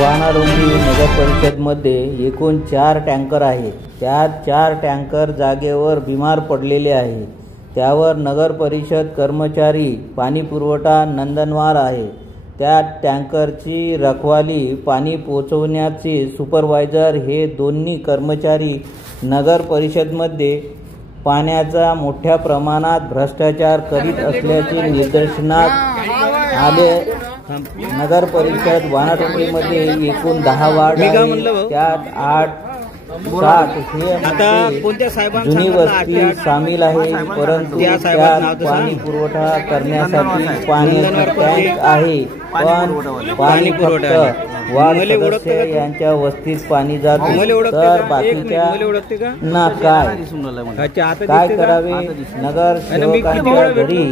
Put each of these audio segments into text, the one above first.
वाणाडोंगरी नगर परिषदमध्ये एकूण 4 टँकर आहेत. त्यात 4 टँकर जागेवर बिमार पडलेले आहेत. त्यावर नगर परिषद कर्मचारी पाणी पुरवठा नंदनवार आहे. त्या टँकरची रखवाली पाणी पोहोचवण्याचे सुपरवायझर हे दोन्ही कर्मचारी नगर परिषदमध्ये पाण्याचा मोठ्या प्रमाणात भ्रष्टाचार करीत असल्याचे निदर्शनास आले. नगर परिषद वाणाडोंगरीमध्ये एकूण 10 वार्ड आहेत. त्यात 8-7 हे जुनी वस्ती सामील आहे. परंतु त्यात पाणी पुरवठा करण्यासाठी पाण्याची टँक आहे, पण पाणी फक्त वार्ड सदस्य यांच्या वस्तीत पाणी जाते, तर बाकीच्या ना काय करावे. नगर सेवकांच्या घरी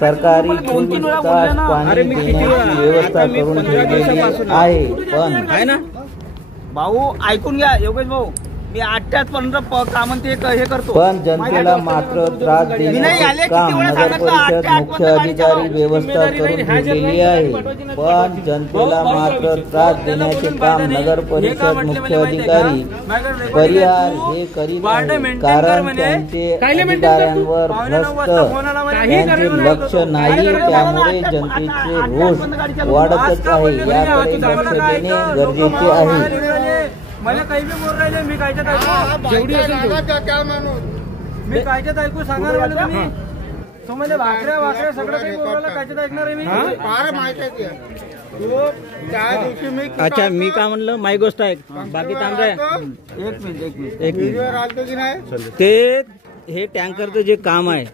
सरकारी 24 तास पाणी देण्याची व्यवस्था करून ठेवलेली आहे. पण भाऊ ऐकून घ्या योगेश भाऊ, मी 8-15 काम ते हे करतो, पण जनतेला मात्र त्रास देण्याचे काम नगर परिषद मुख्य अधिकारी व्यवस्था करून ठेवलेली आहे. पण जनतेला मात्र त्रास देण्याचे काम नगर परिषद मुख्य अधिकारी परिहार हे करीत आहे. कारण त्यांचे अधिकाऱ्यांवर भ्रष्ट यांचे लक्ष नाही, त्यामुळे जनतेचे रोष वाढतच आहे. याकडे लक्ष देणे गरजेचे आहे. मला काही बी बोल राहिले, मी कायच्यात ऐकू, जेवढी असेल मी कायच्यात ऐकू सांगा ना तुम्ही. तुम्हाला भाकऱ्या सगळं काही बोल राहिलं, कायच्यात ऐकणार आहे मी. अच्छा, मी काय म्हणलं, माही गोष्ट ऐक, बाकी थांबताय. एक मिनिट ते हे टँकरचं जे काम आहे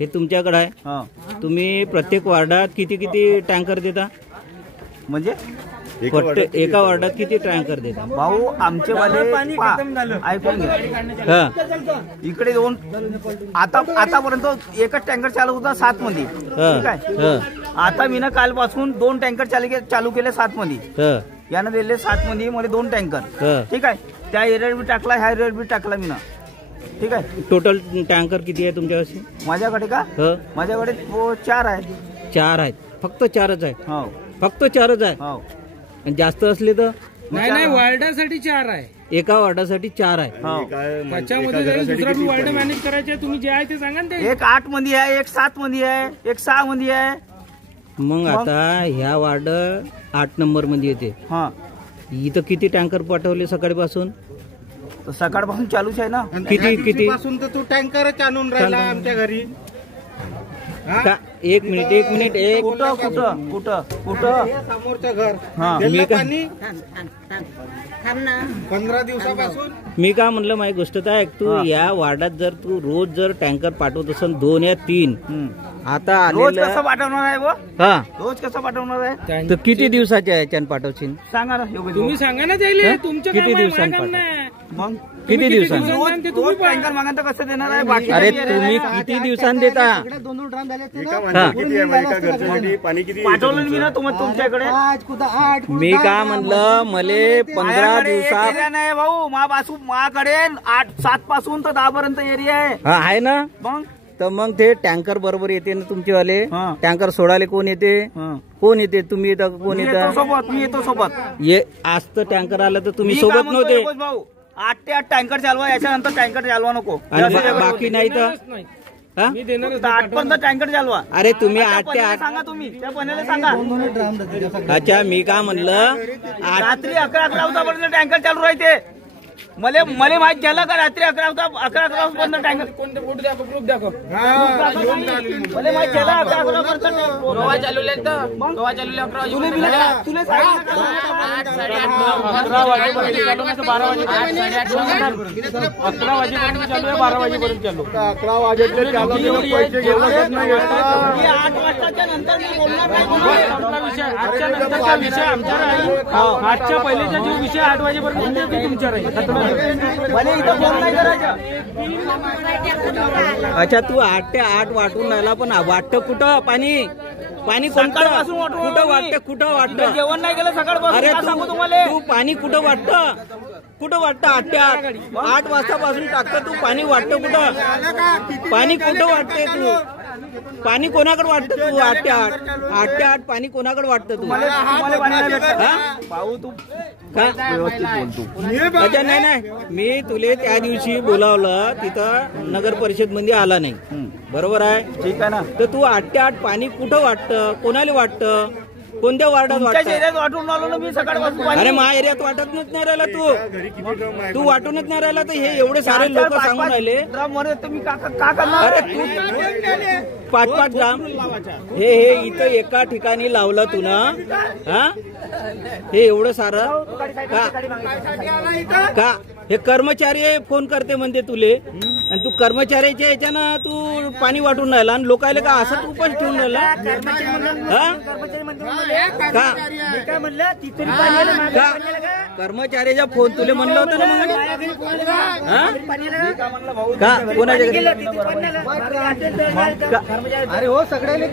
हे तुमच्याकडे आहे. तुम्ही प्रत्येक वार्डात किती टँकर देता? म्हणजे एका वार्डात किती टँकर देता? भाऊ आमचे वाले ऐकून घ्या, इकडे 2 आतापर्यंत एकच टँकर चालू होता 7 मध्ये. ठीक आहे, आता मी ना कालपासून 2 टँकर चालू केले 7 मध्ये. यानं दिले 7 मध्ये मला 2 टँकर. ठीक आहे, त्या एरियात बी टाकला, ह्या एरियात बी टाकला मी ना. ठीक आहे, टोटल टँकर किती आहे तुमच्याकडे? माझ्याकडे का, माझ्याकडे 4 आहेत. 4 आहेत, फक्त 4च आहे? हो, फक्त 4च आहे. हो, जास्त असले तर नाही, वार्डासाठी 4 आहे. एका वार्डासाठी 4 आहे. त्याच्यामध्ये दुसरा वार्ड मॅनेज करायचे, तुम्ही जे आहे ते सांगा ना. एक 8 मध्ये आहे, एक 7 मध्ये आहे, एक 6 मध्ये आहे. मग आता ह्या वार्ड 8 नंबर मध्ये येते. इथं किती टँकर पाठवले सकाळपासून? सकाळपासून चालूच आहे ना. किती पासून तर तू टँकरच आणून राहिला आमच्या घरी. एक मिनिट कुठं समोरचं घर पाणी 15 दिवसापासून. मी काय म्हणलं, माझी गोष्ट तर ऐक. तू या वार्डात जर तू रोज जर टँकर पाठवत असेल 2 या 3, आता रोज कसं पाठवणार आहे? रोज कसं पाठवणार आहे? तर किती दिवसाच्या याच्यानं पाठवशील सांगा ना. तुम्ही सांगा ना त्याला, तुमच्या किती दिवसांनी पाठव? मग किती दिवसांनी? रोज टँकर मागता कसं देणार आहे? अरे तुम्ही किती दिवसांनी देता? पाठवलं मी ना तुमच्याकडे. मी काय म्हणलं, मले 15 दिवसात नाही भाऊ, माझ्याकडे 7 पासून तर 10 पर्यंत एरिया आहे ना. मग तर मग ते टँकर बरोबर येते ना तुमचेवाले. टँकर सोडायला कोण येते? तुम्ही येता? कोण येतं? सोबत मी येतो सोबत. आज तर टँकर आलं तर तुम्ही सोबत नव्हते. भाऊ 8 ते 8 टँकर चालवा, याच्यानंतर टँकर चालवा नको. बाकी नाही तर 8 पर्यंत टँकर चालवा. अरे तुम्ही 8 ते 8 सांगा, तुम्ही त्या पण्याला सांगा. अच्छा, मी काय म्हणलं, रात्री 11 वाजतापर्यंत टँकर चालू राहते. मला माहित झालं का रात्री 11 वाजता टँकर कोणते फोटो दाखव, प्रूफ दाखव. मला माहित झालं 11 वाजता गोवा चालवले तर गोवा चालवले 11 तुला 11 वाजेपर्यंत चालू नाही, 12 वाजेपर्यंत 11 वाजेपर्यंत चालू आहे, 12 वाजेपर्यंत चालू. 11 वाजेपर्यंत चालू पैसे घेऊनच नाही. 8 वाजताच्या नंतर मी बोलणार नाही. आजच्या नंतरचा विषय आमचा राहील. आजच्या पहिलेचा जो विषय 8 वाजेपर्यंत ते तुमचा राहील. अच्छा, तू 8 ते 8 वाटून राहिला, पण वाटतं कुठं पाणी? कुठं वाटतं? जेवण नाही केलं सकाळपासून. अरे तू पाणी कुठं वाटतं? 8 ते 8 वाजतापासून टाकतं तू पाणी. वाटतं कुठं? पाणी कुठं वाटते तू? पाणी कोणाकडे वाटतं तू? 8 ते 8 पाणी कोणाकडे वाटतं तू? तुम्हाला पाणी नाही भेटत. हा? भाऊ तू का? व्यवस्थित बोलतो. अच्छा, नाही मी तुले त्या दिवशी बोलावलं, तिथं नगर परिषद मध्ये आला नाही, बरोबर आहे? ठीक आहे ना. तर तू 8 ते 8 पाणी कुठं वाटतं? कोणाला वाटतं? कोणत्या वार्डात तुमच्या वाटतं? एरियात वाटून आलो ना मी सकाळपासून पाणी. अरे माझ्या एरियात वाटतच नाही राहिला तू वाटूनच नाही राहिला, तर हे एवढे सारे लोक सांगून राहिले. तुम्ही का करणार? अरे तू 5-5 ग्राम हे इथं एका ठिकाणी लावलं तू ना, हा? हे एवढं सारं का? हे कर्मचारी फोन करते म्हणते तुले, आणि तू कर्मचाऱ्याच्या याच्यानं तू पाणी वाटून राहिला आणि लोकायला का असंच उपास ठेवून राहिला? हा? का? कर्मचाऱ्याचा फोन तुले म्हणलं होतं ना मग? हा? का? कोणाच्या घरी? अरे हो सगळ्याला